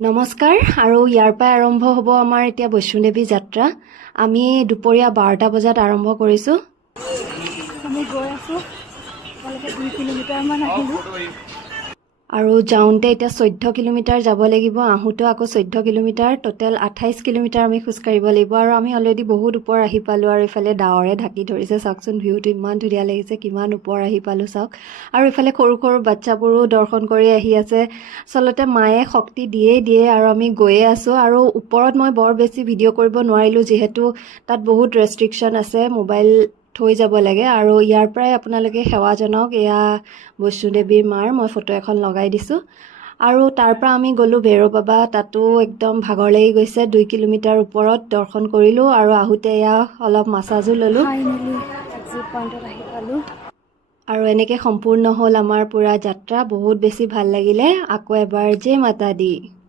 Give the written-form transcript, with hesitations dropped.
নমস্কাৰ আৰু ইয়াৰ পৰা আৰম্ভ হ'ব আমাৰ এতিয়া বৈষ্ণোদেৱী যাত্ৰা। আমি দুপৰীয়া 12টা বজাত আৰম্ভ কৰিছোঁ। আমি গৈ আছোঁ এতিয়ালৈকে 2 কিলোমিটাৰমান আহিলোঁ আৰু যাওঁতে এতিয়া 14 কিলোমিটাৰ যাব লাগিব, আহোঁতেও আকৌ 14 কিলোমিটাৰ, টোটেল 28 কিলোমিটাৰ আমি খোজকাঢ়িব লাগিব। আৰু আমি অলৰেডি বহুত ওপৰ আহি পালোঁ আৰু ইফালে ডাৱৰে ঢাকি ধৰিছে। চাওকচোন, ভিউটো ইমান ধুনীয়া লাগিছে, কিমান ওপৰ আহি পালোঁ চাওক। আৰু ইফালে সৰু সৰু বাচ্চাবোৰো দৰ্শন কৰি আহি আছে। আচলতে মায়ে শক্তি দিয়ে আৰু আমি গৈয়ে আছোঁ। আৰু ওপৰত মই বৰ বেছি ভিডিঅ' কৰিব নোৱাৰিলোঁ, যিহেতু তাত বহুত ৰেষ্ট্ৰিকশ্যন আছে, মোবাইল থৈ যাব লাগে। আৰু ইয়াৰ পৰাই আপোনালোকে সেৱা জনাওক। এয়া বৈষ্ণোদেৱীৰ মাৰ মই ফটো এখন লগাই দিছোঁ। আৰু তাৰ পৰা আমি গ'লোঁ ভৈৰৱ বাবা, তাতো একদম ভাগৰ লাগি গৈছে। 2 কিলোমিটাৰ ওপৰত দৰ্শন কৰিলোঁ আৰু আহোঁতে এয়া অলপ মাছাজো ল'লোঁ। ফাইনেলি এক্সিট পইণ্টত আহি পালোঁ। আৰু এনেকৈ সম্পূৰ্ণ হ'ল আমাৰ পুৰা যাত্ৰা। বহুত বেছি ভাল লাগিলে। আকৌ এবাৰ জয় মাতা দি।